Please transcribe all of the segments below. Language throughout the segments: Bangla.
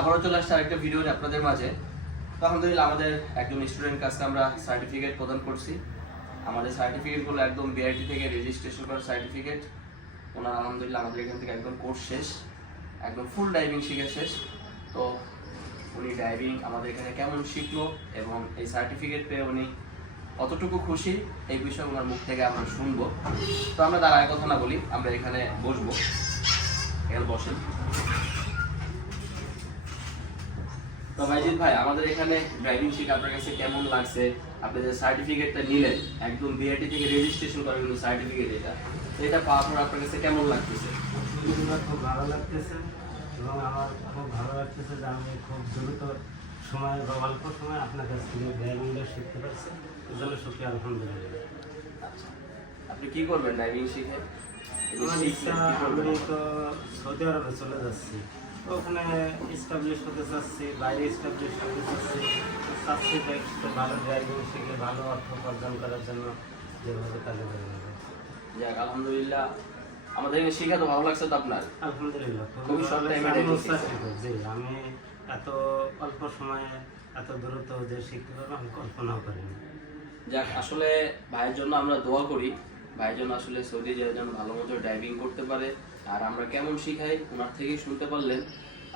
আবারও চলে আসছে আরেকটা ভিডিও আপনাদের মাঝে। তো আলহামদুলিল্লাহ আমাদের একজন স্টুডেন্ট কাছে আমরা সার্টিফিকেট প্রদান করছি। আমাদের সার্টিফিকেটগুলো একদম বিআরটি থেকে রেজিস্ট্রেশন করা সার্টিফিকেট। ওনার আলহামদুলিল্লাহ আমাদের এখান থেকে একদম কোর্স শেষ, একদম ফুল ড্রাইভিং শিখে শেষ। তো উনি ড্রাইভিং আমাদের এখানে কেমন শিখলো এবং এই সার্টিফিকেট পেয়ে উনি কতটুকু খুশি এই বিষয়ে ওনার মুখ থেকে আমরা শুনবো। তো আমরা তার আগে কথা না বলি, আমরা এখানে বসবো। এখানে বসেন। তো ভাইজিৎ ভাই, আমাদের এখানে ড্রাইভিং শিখে আপনার কাছে কেমন লাগছে? আপনি যে সার্টিফিকেটটা নিলেন একদম বিআরটি থেকে রেজিস্ট্রেশন করার জন্য সার্টিফিকেট, এটা পাওয়ার পর আপনার কাছে কেমন লাগতেছে? খুব ভালো লাগতেছে এবং আমার খুব ভালো লাগতেছে যে আমি খুব দ্রুত সময় বা অল্প সময় আপনার কাছ থেকে ড্রাইভিংটা শিখতে পারছি। এই জন্য সুখী, আলহামদুলিল্লাহ। আচ্ছা, আপনি কি করবেন ড্রাইভিং শিখে? আমার ইচ্ছা, আমি তো সৌদি আরবে চলে যাচ্ছি, ওখানে এস্টাবলিশ হতে চাচ্ছি, বাইরে এস্টাবলিশ হতে চাচ্ছি। চাচ্ছি যে একটু ভালো ড্রাইভিং শিখে ভালো অর্থ উপার্জন করার জন্য যেভাবে কাজে লাগবে। যাক আলহামদুলিল্লাহ, আমাদের এখানে শিখে তো ভালো লাগছে তো আপনার? আলহামদুলিল্লাহ, খুবই শর্ট টাইমে জি, আমি এত অল্প সময়ে এত দ্রুত যে শিখতে পারবো আমি কল্পনাও করিনি। যাক, আসলে ভাইয়ের জন্য আমরা দোয়া করি, ভাইয়ের জন্য আসলে সৌদি যায় যেন ভালো মতো ড্রাইভিং করতে পারে। আর আমরা কেমন শিখাই ওনার থেকেই শুনতে পারলেন।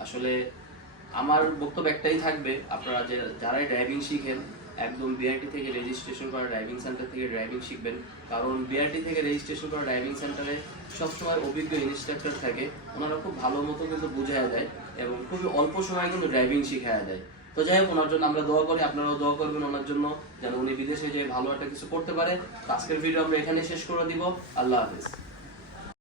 আসলে আমার বক্তব্য একটাই থাকবে, আপনারা যারাই ড্রাইভিং শিখেন একদম বিআরটি থেকে রেজিস্ট্রেশন করা ড্রাইভিং সেন্টার থেকে ড্রাইভিং শিখবেন। কারণ বিআরটি থেকে রেজিস্ট্রেশন করা ড্রাইভিং সেন্টারে সবসময় অভিজ্ঞ ইনস্ট্রাক্টর থাকে, ওনারা খুব ভালো মতো কিন্তু বুঝায় দেয় এবং খুবই অল্প সময় কিন্তু ড্রাইভিং শিখায় দেয়। তো যাই হোক, ওনার জন্য আমরা দোয়া করি, আপনারাও দোয়া করবেন ওনার জন্য যেন উনি বিদেশে যেয়ে ভালো একটা কিছু করতে পারে। আজকের ভিডিও আমরা এখানে শেষ করে দিব। আল্লাহ হাফেজ।